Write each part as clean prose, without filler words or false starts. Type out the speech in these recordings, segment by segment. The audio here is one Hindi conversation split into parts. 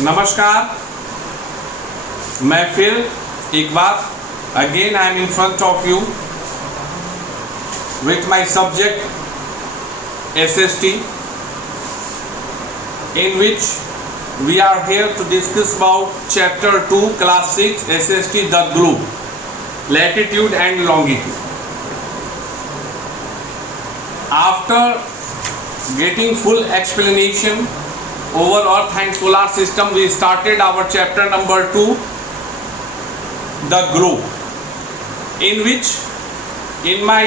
नमस्कार, मैं फिर एक बार again I am in front of you with my subject SST, in which we are here to discuss about chapter 2 class 6 SST, the globe, latitude and longitude. After getting full explanation over Earth and solar system, we started our chapter number 2, the globe, in which in my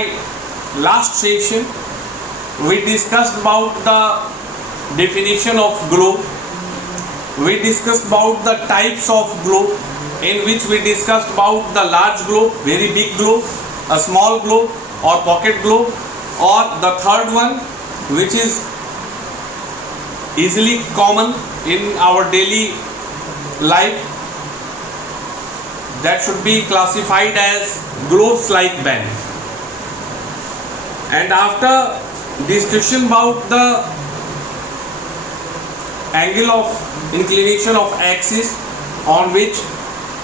last session we discussed about the definition of globe. We discussed about the types of globe, in which we discussed about the large globe, very big globe, a small globe or pocket globe, or the third one which is easily common in our daily life, that should be classified as globes like band. And after discussion about the angle of inclination of axis on which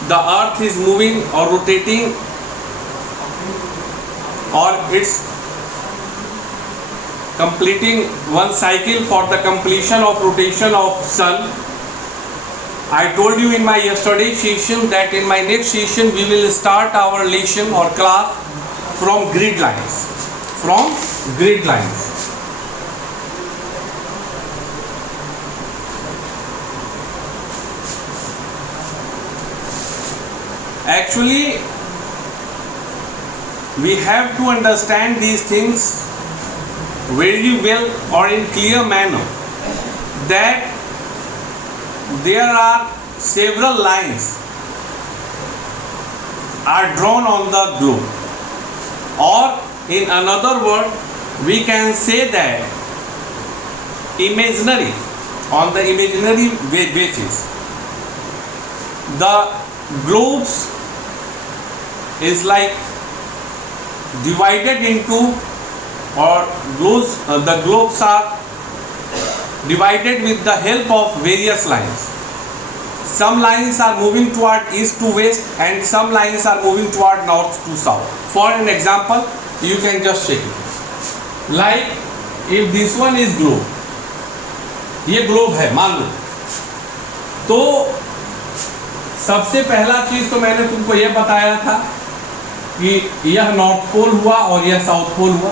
the earth is moving or rotating, or it's completing one cycle for the completion of rotation of sun, I told you in my yesterday session that in my next session we will start our lesson or class from grid lines. Actually, we have to understand these things very well or in clear manner, that there are several lines are drawn on the globe, or in another word we can say that on the imaginary basis the globes is like divided into, or the globes are divided with the help of various lines. Some lines are moving toward east to west and some lines are moving toward north to south. For an example, you can just check it. Like if this one is globe, ये ग्लोब है मान लो, तो सबसे पहला चीज तो मैंने तुमको यह बताया था कि यह नॉर्थ पोल हुआ और यह साउथ पोल हुआ.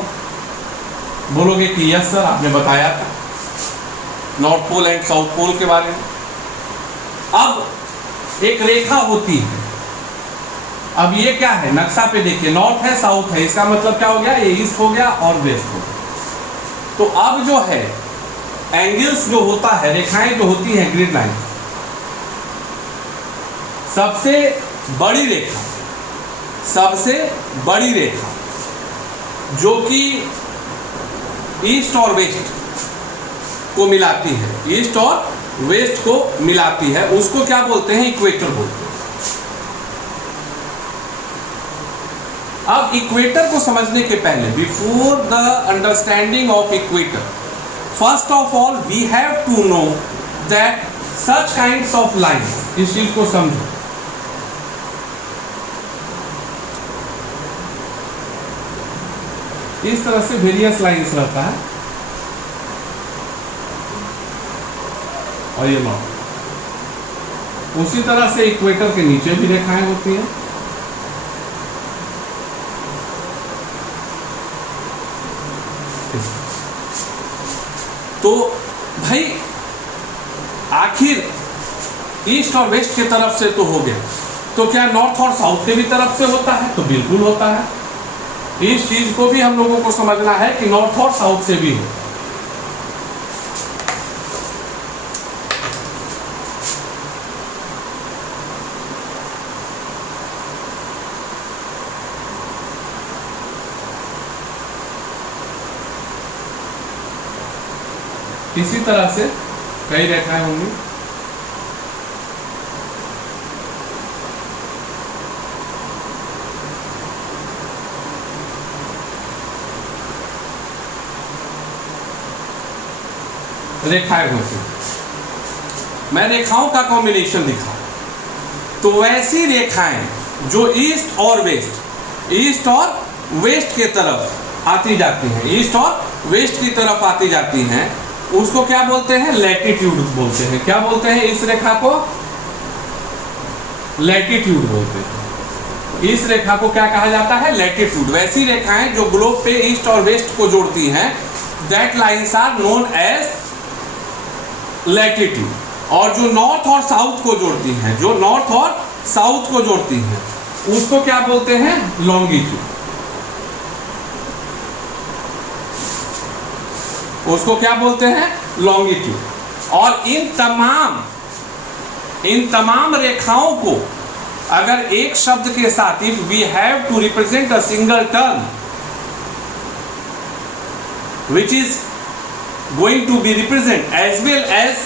बोलोगे कि यस सर, आपने बताया था north pole and south pole के बारे में. अब एक रेखा होती है. अब ये क्या है, नक्शा पे देखिए, नॉर्थ है साउथ है, इसका मतलब क्या हो गया, ये ईस्ट हो गया और वेस्ट हो गया. तो अब जो है एंगल्स जो होता है, रेखाएं जो होती हैं, ग्रिड लाइन, सबसे बड़ी रेखा जो कि ईस्ट और वेस्ट को मिलाती है, ईस्ट और वेस्ट को मिलाती है, उसको क्या बोलते हैं, इक्वेटर बोलते हैं. अब इक्वेटर को समझने के पहले, before the understanding of equator, first of all we have to know that such kinds of lines, इस चीज को समझो. इस तरह से वेरियस लाइंस रहता है और ये नॉर्थ. उसी तरह से इक्वेटर के नीचे भी रेखाएं होती हैं. तो भाई आखिर ईस्ट और वेस्ट की तरफ से तो हो गया, तो क्या नॉर्थ और साउथ के भी तरफ से होता है? तो बिल्कुल होता है. इस चीज को भी हम लोगों को समझना है कि नॉर्थ और साउथ से भी हो. इसी तरह से कई रेखाएं होंगी. रेखाएं होती. मैं रेखाओं का कॉम्बिनेशन दिखा, तो वैसी रेखाएं जो ईस्ट और वेस्ट के तरफ आती जाती हैं, ईस्ट और वेस्ट की तरफ आती जाती हैं, उसको क्या बोलते हैं? लैटिट्यूड बोलते हैं। क्या बोलते हैं? इस रेखा को लैटिट्यूड बोलते हैं। इस रेखा को क्या कहा जाता है? लैटिट्यूड। वैसी रेखाएं जो ग्लोब पे ईस्ट और वेस्ट को जोड़ती हैं, that lines are known as latitude. और जो नॉर्थ और साउथ को जोड़ती हैं, जो नॉर्थ और साउथ को जोड़ती हैं, उसको क्या बोलते हैं? लॉन्गिट्यूड। उसको क्या बोलते हैं? लॉन्गिट्यूड। और इन तमाम रेखाओं को अगर एक शब्द के साथ, if we have to represent a single term which is going to be represent as well as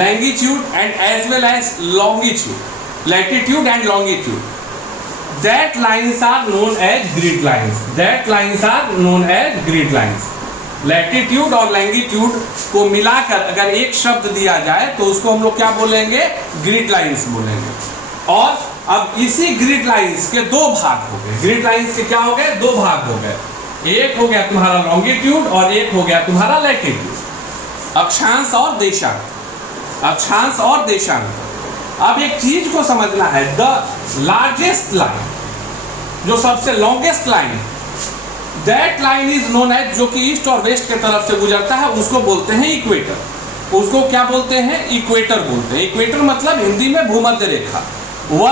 longitude and as well as longitude, latitude and longitude, that lines are known as grid lines. That lines are known as grid lines. Latitude और लैंगिट्यूड को मिलाकर अगर एक शब्द दिया जाए तो उसको हम लोग क्या बोलेंगे? ग्रिड लाइंस बोलेंगे। और अब इसी ग्रिड लाइंस के दो भाग हो गए। ग्रिड लाइंस के क्या हो गए? दो भाग हो गए। एक हो गया तुम्हारा लॉन्गिट्यूड और एक हो गया तुम्हारा लैटिट्यूड। अक्षांश और देशांक, अक्षांश और देशांक। अब एक चीज को समझना है, द लार्जेस्ट लाइन, जो सबसे longest line, that line is known as, जो कि ईस्ट और वेस्ट के तरफ से गुजरता है, उसको बोलते हैं इक्वेटर। उसको क्या बोलते हैं? इक्वेटर बोलते हैं। इक्वेटर मतलब हिंदी में भूमध्य रेखा।